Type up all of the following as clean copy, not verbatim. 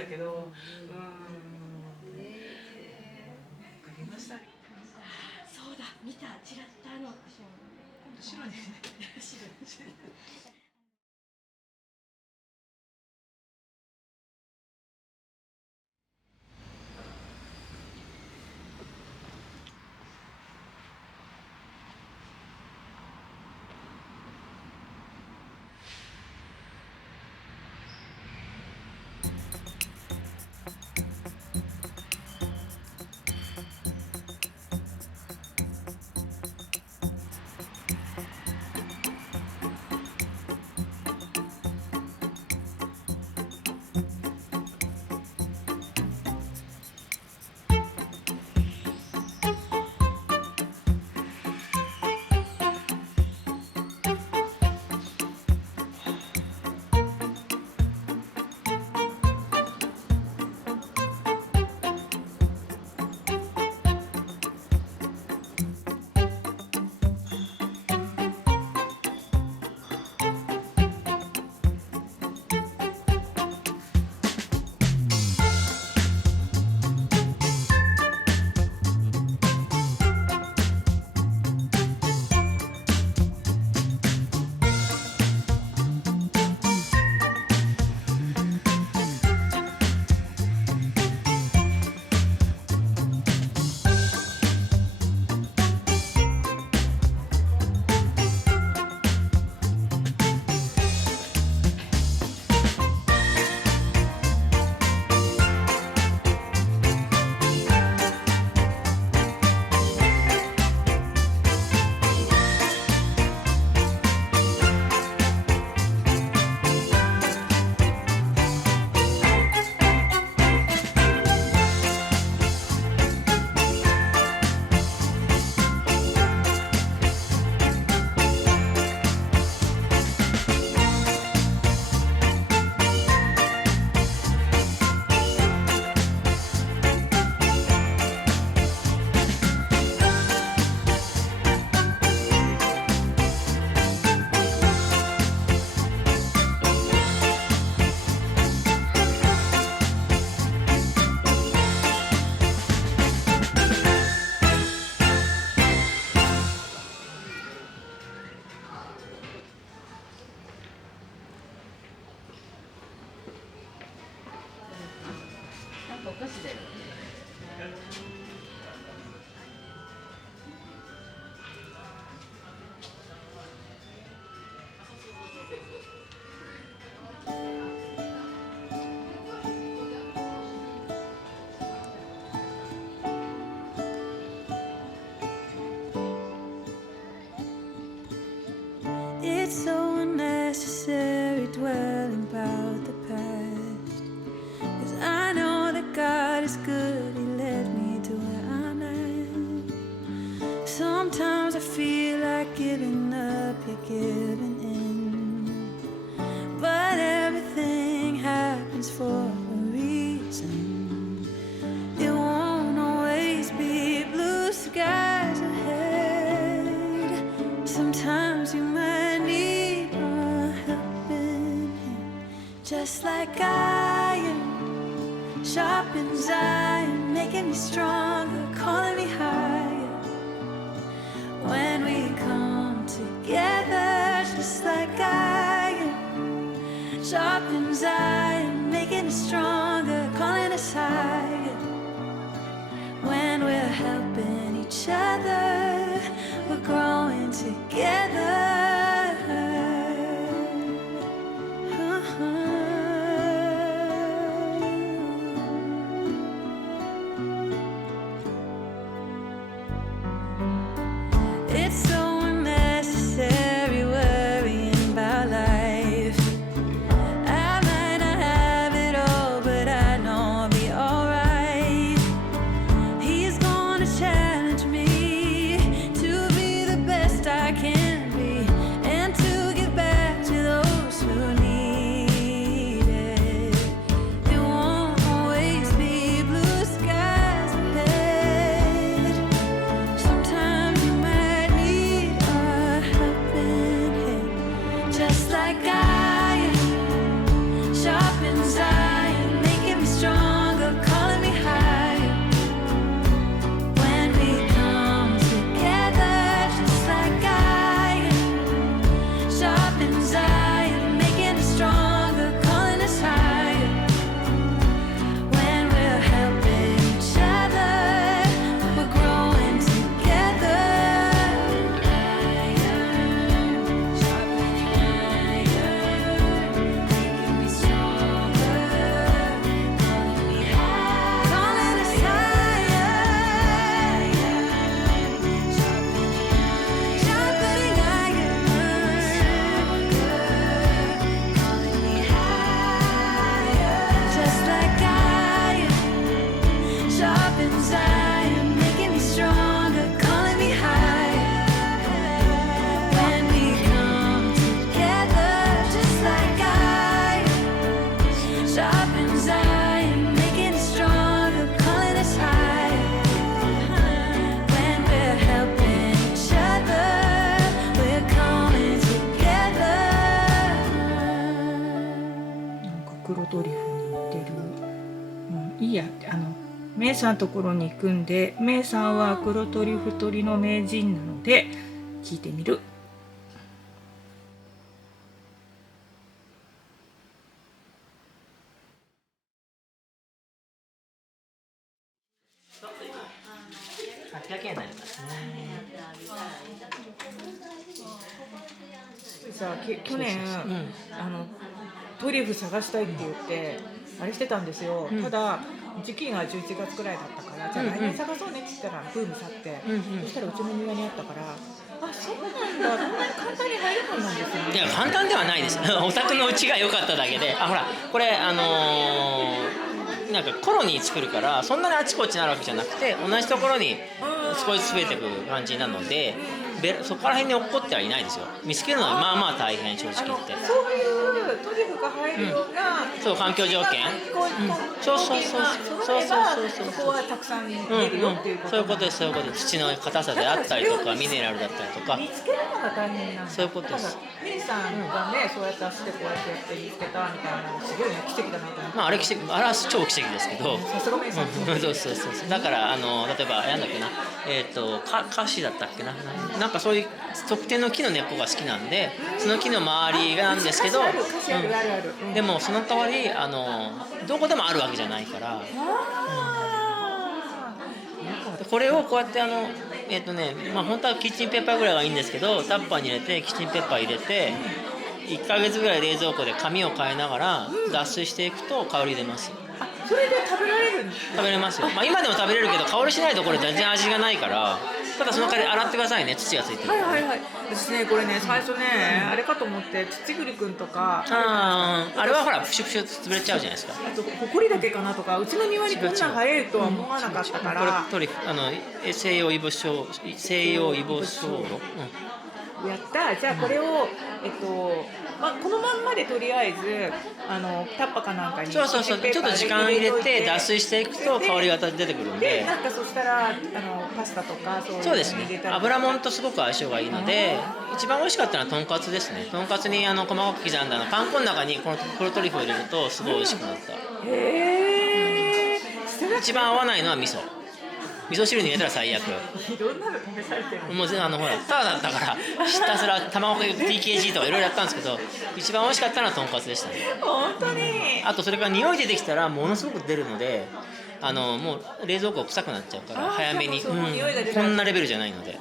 したけど、わかりました。そうだ、見た、ちらっと今度白になんかお菓子だよ。It's so unnecessary dwelling about the past, 'cause I know that God is good, He led me to where I'm at. Sometimes I feel like giving up, you're giving in, but everything happens for a reason. It won't always be blue skies ahead. Sometimes you might need a helping hand, just like iron sharpens iron, making me stronger, calling me higher. When we come together, just like iron sharpens iron, making us stronger, calling us higher. When we're helping each other, we're growing together. It's so unnecessary worrying about life. I might not have it all, but I know I'll be alright. He's gonna challenge me to be the best I can be, and to give back to those who need it. It won't always be blue skies ahead. Sometimes you might need a helping hand, just like iron sharpens iron, making me トリュフに似てる。いいや、メイさんのところに行くんで、メイさんは黒トリュフ取りの名人なので聞いてみる。800円になりますね。さ去年トリュフ探したいって言ってあれしてたんですよ、ただ時期が11月くらいだったから、じゃあ来年探そうねって言ったら風味去って、そしたらうちの庭にあったから、あ、そうなんだ、こんなに簡単に入るもんなんですね。いや簡単ではないですお宅のうちが良かっただけで、ほらこれなんかコロニー作るからそんなにあちこちなるわけじゃなくて、同じところに少しずつ増えていく感じなので、そこら辺に落っこってはいないですよ。見つけるのはまあまあ大変、正直言って。そういうトリュフが入るような、そう環境条件、そうそこはたくさん出るよっていうこと、そういうことです。そういうことです。土の硬さであったりとかミネラルだったりとか、見つけるのが大変なんだ。そういうことです。メイさんがね、そうやって足でこうやってやって見つけたみたいなのすごいね、奇跡だなと思って。まああれ奇跡、あれは超奇跡ですけど、さすがメイさん。そうだから例えばなんだっけな、カシだったっけな、なんかそういう特定の木の根っこが好きなんで、その木の周りがなんですけど、でもその代わりどこでもあるわけじゃないから、これをこうやってまあ本当はキッチンペッパーぐらいがいいんですけど、タッパーに入れてキッチンペッパー入れて1ヶ月ぐらい冷蔵庫で紙を変えながら脱水していくと香り出ます。それで食べられるんですか？食べれますよ。まあ今でも食べれるけど、香りしないとこれ全然味がないから、ただその代わり洗ってくださいね、土がついてるから。私ね、これね、最初ね、あれかと思って土栗くんとか、あれはほらプシュプシュって潰れちゃうじゃないですか。あとホコリだけかなとか、うちの庭にこんなん生えるとは思わなかったから、これ西洋イボソーロ、やった。じゃあこれをこのまんまでとりあえずタッパかなんかにそうちょっと時間入れて脱水していくと香りが出てくるんで、なんかそしたらパスタとかそうですね、油もんとすごく相性がいいので、一番美味しかったのはとんかつですね。とんかつに細かく刻んだパン粉の中にこの黒トリュフを入れるとすごい美味しくなった。一番合わないのは味噌汁に入れたら最悪。いろんなの試されてる。もうほらただだったからひたすら卵かけ TKG とかいろいろやったんですけど、一番美味しかったのはとんかつでしたね。本当に。あとそれから匂い出てきたらものすごく出るので、もう冷蔵庫臭くなっちゃうから早めに、こんなレベルじゃないので。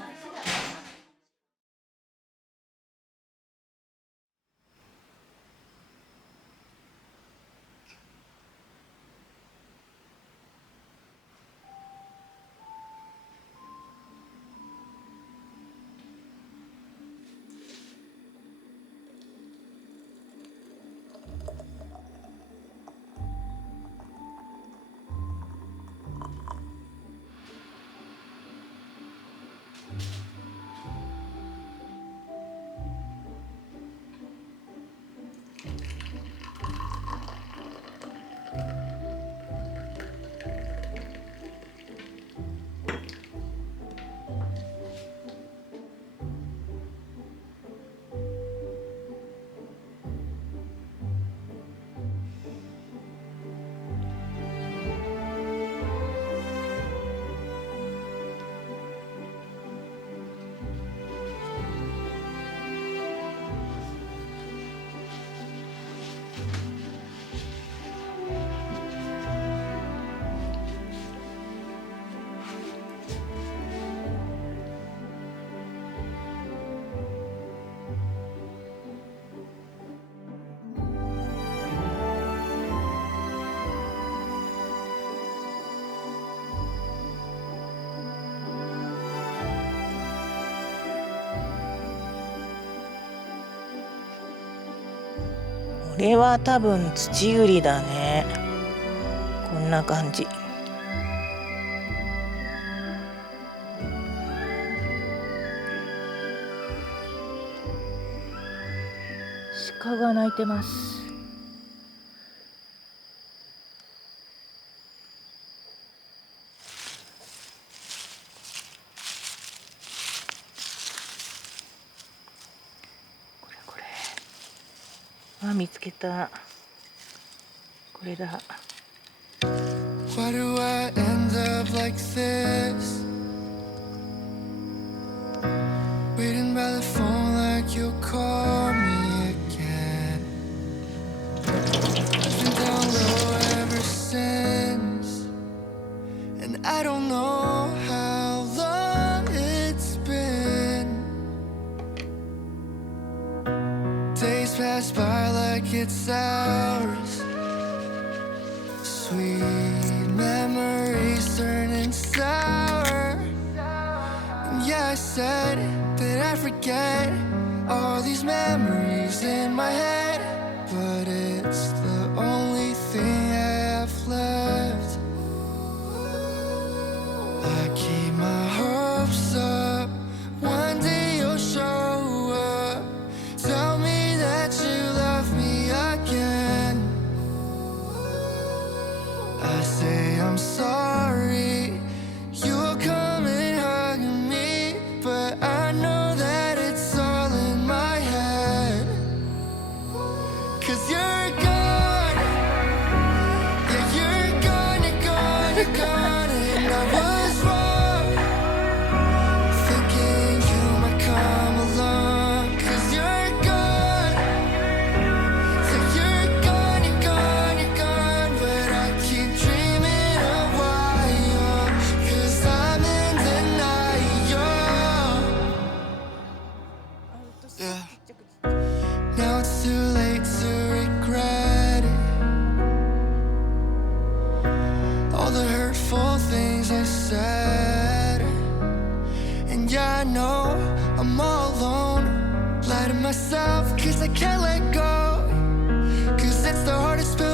これは多分土栗だね。こんな感じ。鹿が鳴いてます。これ。あ、見つけた。これだ。 Why do I end up like this? Waiting by the phone like you'll call me again. I've been down low ever since, and I don't know how long it's been. Days pass by like it's hours. Sweet memories turning sour. And yeah, I said that I'd forget all these memories in my head, but it's the only thing I have left. I keep my hopes up, one day you'll show up. Tell me that you love me again. I say I'm sorry, you'll come and hug me, but I know that it's all in my head. 'Cause you're gone, yeah, you're gone, you're gone, you're gone. And I was wrong, thinking you might come along. 'Cause you're gone, so you're gone, you're gone, you're gone. But I keep dreaming of why you're, 'cause I'm in denial. Yeah. Now it's too late to regret it. All the hurtful things I said. And yeah, I know I'm all alone. Lie to myself 'cause I can't let go. 'Cause it's the hardest pill